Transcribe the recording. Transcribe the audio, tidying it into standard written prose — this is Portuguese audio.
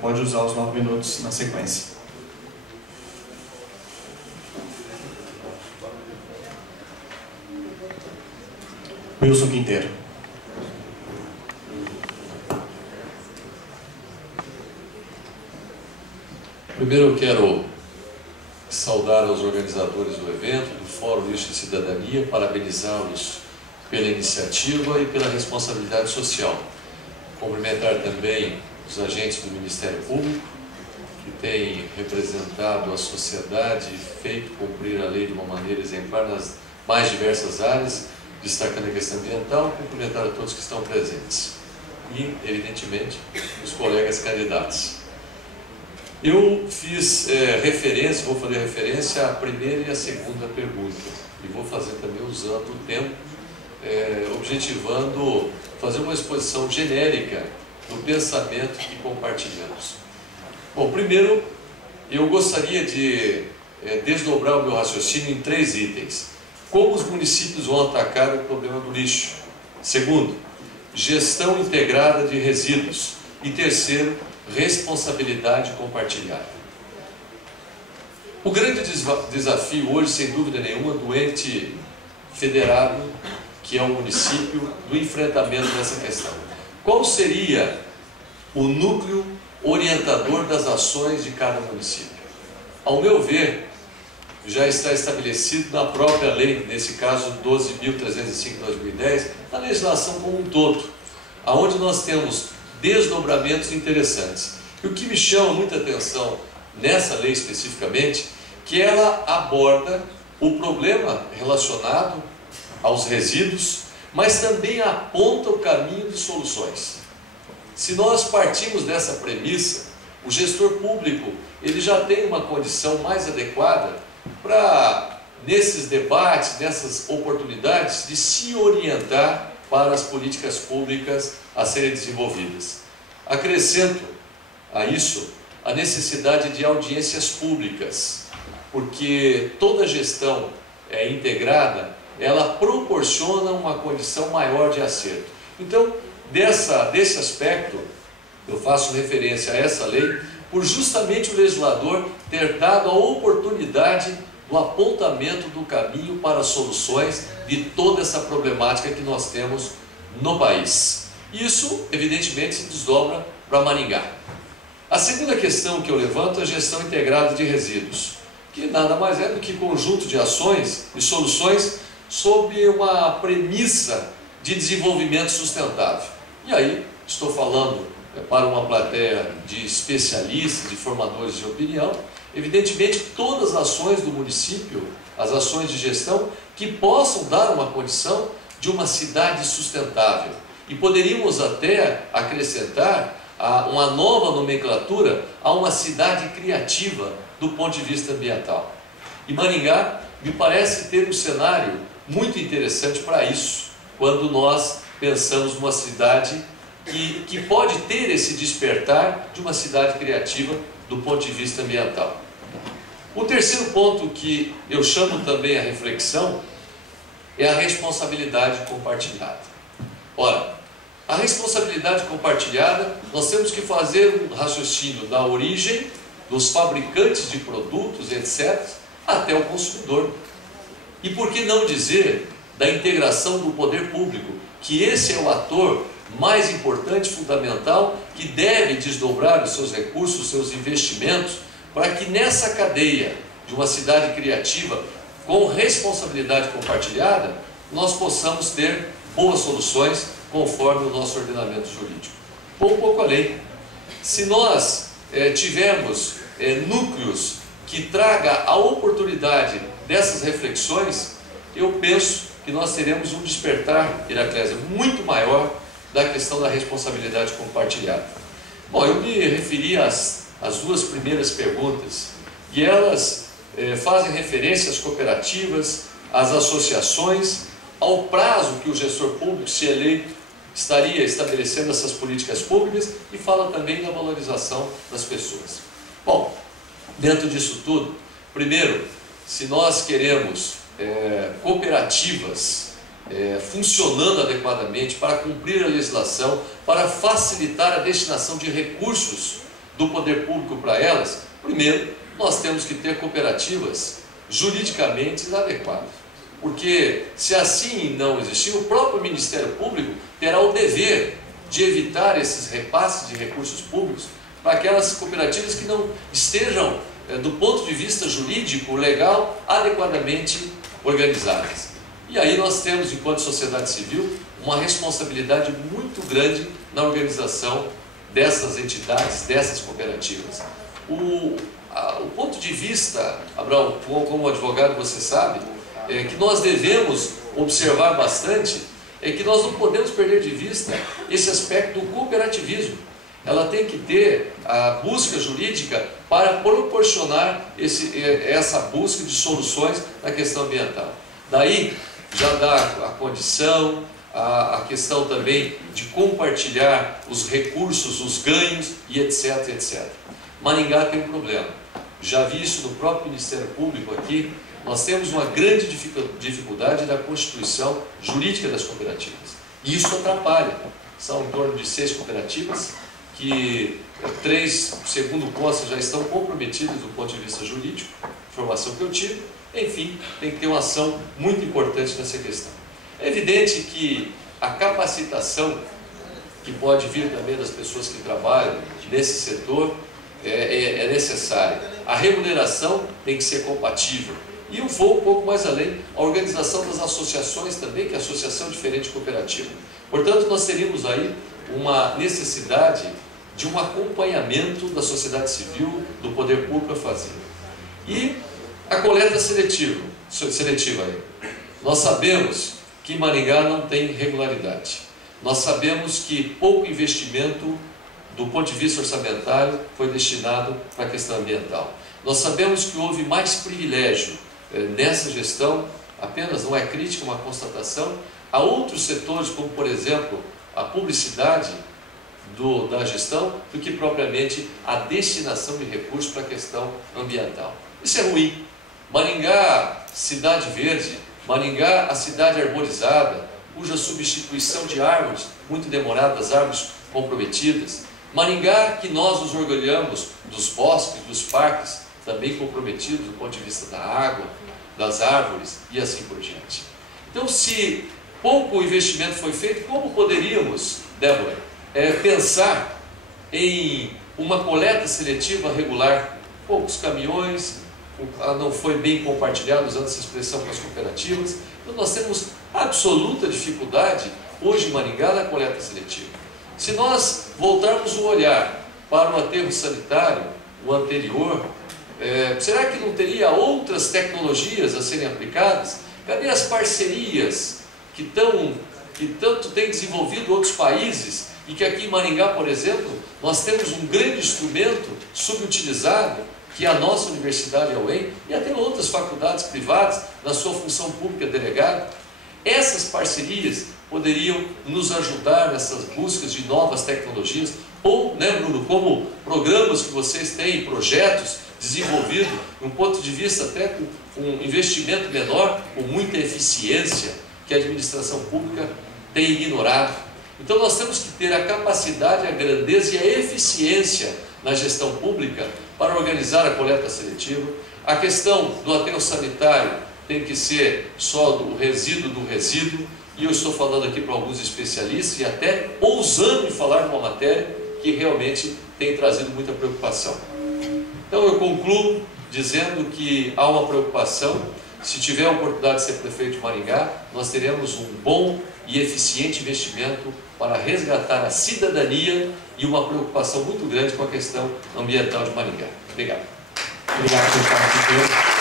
pode usar os 9 minutos na sequência. Wilson Quinteiro. Primeiro eu quero saudar os organizadores do evento, do Fórum Lixo e Cidadania, parabenizá-los pela iniciativa e pela responsabilidade social. Cumprimentar também os agentes do Ministério Público, que têm representado a sociedade e feito cumprir a lei de uma maneira exemplar nas mais diversas áreas, destacando a questão ambiental. Cumprimentar a todos que estão presentes e, evidentemente, os colegas candidatos. Eu fiz vou fazer referência à primeira e à segunda pergunta, e vou fazer também usando o tempo, objetivando fazer uma exposição genérica do pensamento que compartilhamos. Bom, primeiro, eu gostaria de desdobrar o meu raciocínio em 3 itens. Como os municípios vão atacar o problema do lixo? Segundo, gestão integrada de resíduos. E terceiro, responsabilidade compartilhada. O grande desafio hoje, sem dúvida nenhuma, do ente federado, que é o município, do enfrentamento dessa questão. Qual seria o núcleo orientador das ações de cada município? Ao meu ver, já está estabelecido na própria lei, nesse caso 12.305/2010, na legislação como um todo, aonde nós temos desdobramentos interessantes. E o que me chama muita atenção nessa lei especificamente, que ela aborda o problema relacionado aos resíduos, mas também aponta o caminho de soluções. Se nós partimos dessa premissa, o gestor público ele já tem uma condição mais adequada para, nesses debates, nessas oportunidades, de se orientar para as políticas públicas a serem desenvolvidas. Acrescento a isso a necessidade de audiências públicas, porque toda gestão integrada, ela proporciona uma condição maior de acerto. Então, desse aspecto, eu faço referência a essa lei, por justamente o legislador ter dado a oportunidade do apontamento do caminho para soluções de toda essa problemática que nós temos no país. Isso, evidentemente, se desdobra para Maringá. A segunda questão que eu levanto é a gestão integrada de resíduos, que nada mais é do que conjunto de ações e soluções sob uma premissa de desenvolvimento sustentável. E aí, estou falando para uma plateia de especialistas, de formadores de opinião, evidentemente todas as ações do município, as ações de gestão, que possam dar uma condição de uma cidade sustentável. E poderíamos até acrescentar uma nova nomenclatura a uma cidade criativa do ponto de vista ambiental. E Maringá me parece ter um cenário muito interessante para isso, quando nós pensamos numa cidade que pode ter esse despertar de uma cidade criativa do ponto de vista ambiental. O terceiro ponto que eu chamo também a reflexão é a responsabilidade compartilhada. Ora, a responsabilidade compartilhada, nós temos que fazer um raciocínio da origem, dos fabricantes de produtos, etc., até o consumidor. E por que não dizer da integração do poder público, que esse é o ator mais importante, fundamental, que deve desdobrar os seus recursos, os seus investimentos, para que nessa cadeia de uma cidade criativa, com responsabilidade compartilhada, nós possamos ter boas soluções conforme o nosso ordenamento jurídico. Vou um pouco além. Se nós tivermos núcleos que tragam a oportunidade dessas reflexões, eu penso que nós teremos um despertar, Heraclésia, muito maior da questão da responsabilidade compartilhada. Bom, eu me referi às 2 primeiras perguntas, e elas fazem referência às cooperativas, às associações, ao prazo que o gestor público, se eleito, estaria estabelecendo essas políticas públicas, e fala também da valorização das pessoas. Bom, dentro disso tudo, primeiro, se nós queremos cooperativas funcionando adequadamente para cumprir a legislação, para facilitar a destinação de recursos do poder público para elas, primeiro, nós temos que ter cooperativas juridicamente adequadas. Porque se assim não existir, o próprio Ministério Público terá o dever de evitar esses repasses de recursos públicos para aquelas cooperativas que não estejam, do ponto de vista jurídico, legal, adequadamente organizadas. E aí nós temos, enquanto sociedade civil, uma responsabilidade muito grande na organização dessas entidades, dessas cooperativas. O ponto de vista, Abraão, como advogado você sabe, que nós devemos observar bastante, é que nós não podemos perder de vista esse aspecto do cooperativismo. Ela tem que ter a busca jurídica para proporcionar essa busca de soluções na questão ambiental. Daí já dá a condição, a questão também de compartilhar os recursos, os ganhos e etc, etc. Maringá tem um problema. Já vi isso no próprio Ministério Público aqui. Nós temos uma grande dificuldade da constituição jurídica das cooperativas. E isso atrapalha. São em torno de 6 cooperativas, que 3, segundo consta, já estão comprometidas do ponto de vista jurídico, informação que eu tive. Enfim, tem que ter uma ação muito importante nessa questão. É evidente que a capacitação que pode vir também das pessoas que trabalham nesse setor é necessária. A remuneração tem que ser compatível. E eu vou um pouco mais além, a organização das associações também, que é a Associação Diferente Cooperativa. Portanto, nós teríamos aí uma necessidade de um acompanhamento da sociedade civil, do poder público a fazer. E a coleta seletiva aí. Nós sabemos que Maringá não tem regularidade. Nós sabemos que pouco investimento do ponto de vista orçamentário foi destinado para a questão ambiental. Nós sabemos que houve mais privilégio nessa gestão, apenas não é crítica, uma constatação, a outros setores, como por exemplo a publicidade da gestão, do que propriamente a destinação de recursos para a questão ambiental. Isso é ruim. Maringá, cidade verde, Maringá, a cidade arborizada, cuja substituição de árvores, muito demoradas, árvores comprometidas. Maringá, que nós nos orgulhamos dos bosques, dos parques, também comprometidos do ponto de vista da água, das árvores e assim por diante. Então, se pouco investimento foi feito, como poderíamos, Débora, pensar em uma coleta seletiva regular? Poucos caminhões, não foi bem compartilhado, usando essa expressão, com as cooperativas. Então, nós temos absoluta dificuldade hoje em Maringá na coleta seletiva. Se nós voltarmos o olhar para o aterro sanitário, o anterior, será que não teria outras tecnologias a serem aplicadas? Cadê as parcerias que tanto têm desenvolvido outros países e que aqui em Maringá, por exemplo, nós temos um grande instrumento subutilizado, que é a nossa Universidade, a UEM, e até outras faculdades privadas, na sua função pública delegada. Essas parcerias poderiam nos ajudar nessas buscas de novas tecnologias, ou, né, Bruno, como programas que vocês têm, projetos desenvolvidos, de um ponto de vista até com um investimento menor, com muita eficiência, que a administração pública tem ignorado. Então nós temos que ter a capacidade, a grandeza e a eficiência na gestão pública para organizar a coleta seletiva. A questão do aterro sanitário tem que ser só do resíduo, e eu estou falando aqui para alguns especialistas e até ousando em falar numa matéria que realmente tem trazido muita preocupação. Então eu concluo dizendo que há uma preocupação. Se tiver a oportunidade de ser prefeito de Maringá, nós teremos um bom e eficiente investimento para resgatar a cidadania e uma preocupação muito grande com a questão ambiental de Maringá. Obrigado. Obrigado, deputado.